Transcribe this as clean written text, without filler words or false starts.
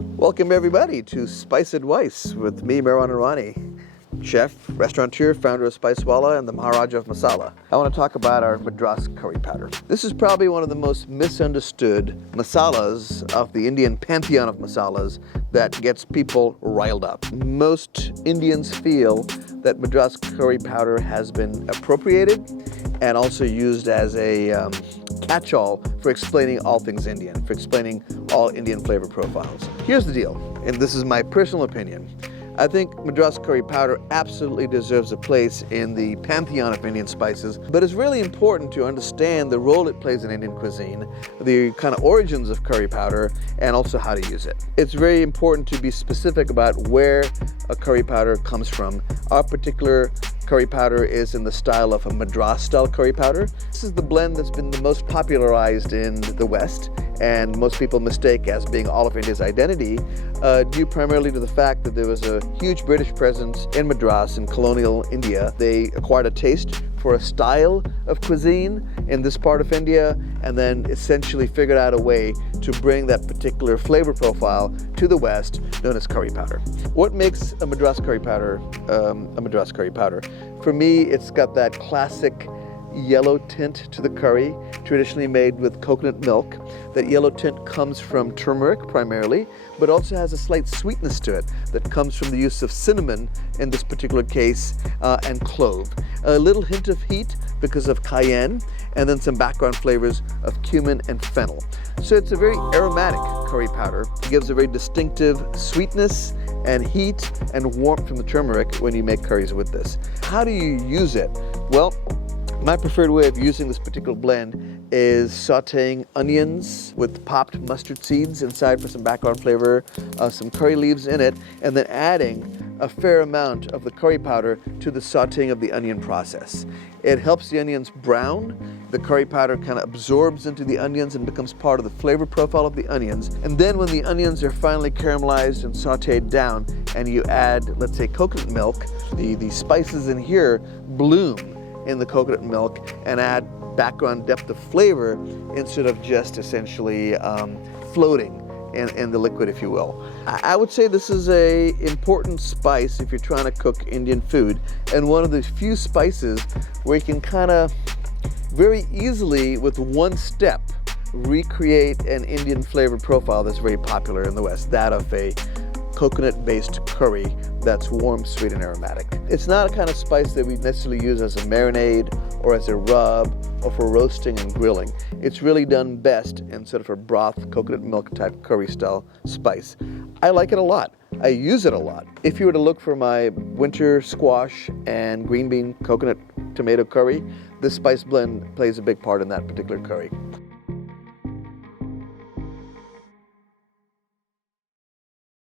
Welcome everybody to Spice Advice with me, Meherwan Irani, chef, restaurateur, founder of Spicewalla and the Maharaja of Masala. I want to talk about our Madras curry powder. This is probably one of the most misunderstood masalas of the Indian pantheon of masalas that gets people riled up. Most Indians feel that Madras curry powder has been appropriated and also used as a catch-all for explaining all things Indian, for explaining all Indian flavor profiles. Here's the deal, and this is my personal opinion. I think Madras curry powder absolutely deserves a place in the pantheon of Indian spices, but it's really important to understand the role it plays in Indian cuisine, the kind of origins of curry powder, and also how to use it. It's very important to be specific about where a curry powder comes from. Our particular curry powder is in the style of a Madras style curry powder. This is the blend that's been the most popularized in the West, and most people mistake as being all of India's identity, due primarily to the fact that there was a huge British presence in Madras in colonial India. They acquired a taste for a style of cuisine in this part of India, and then essentially figured out a way to bring that particular flavor profile to the West, known as curry powder. What makes a Madras curry powder a Madras curry powder? For me, it's got that classic yellow tint to the curry, traditionally made with coconut milk. That yellow tint comes from turmeric primarily, but also has a slight sweetness to it that comes from the use of cinnamon in this particular case, and clove. A little hint of heat because of cayenne, and then some background flavors of cumin and fennel. So it's a very aromatic curry powder. It gives a very distinctive sweetness and heat and warmth from the turmeric when you make curries with this. How do you use it? Well, my preferred way of using this particular blend is sauteing onions with popped mustard seeds inside for some background flavor, some curry leaves in it, and then adding a fair amount of the curry powder to the sauteing of the onion process. It helps the onions brown. The curry powder kind of absorbs into the onions and becomes part of the flavor profile of the onions. And then when the onions are finally caramelized and sauteed down, and you add, let's say, coconut milk, the spices in here bloom in the coconut milk and add background depth of flavor instead of just essentially floating in the liquid, if you will. I would say this is an important spice if you're trying to cook Indian food, and one of the few spices where you can kind of very easily, with one step, recreate an Indian flavor profile that's very popular in the West, that of a coconut-based curry that's warm, sweet, and aromatic. It's not a kind of spice that we necessarily use as a marinade or as a rub or for roasting and grilling. It's really done best in sort of a broth, coconut milk type curry style spice. I like it a lot. I use it a lot. If you were to look for my winter squash and green bean coconut tomato curry, this spice blend plays a big part in that particular curry.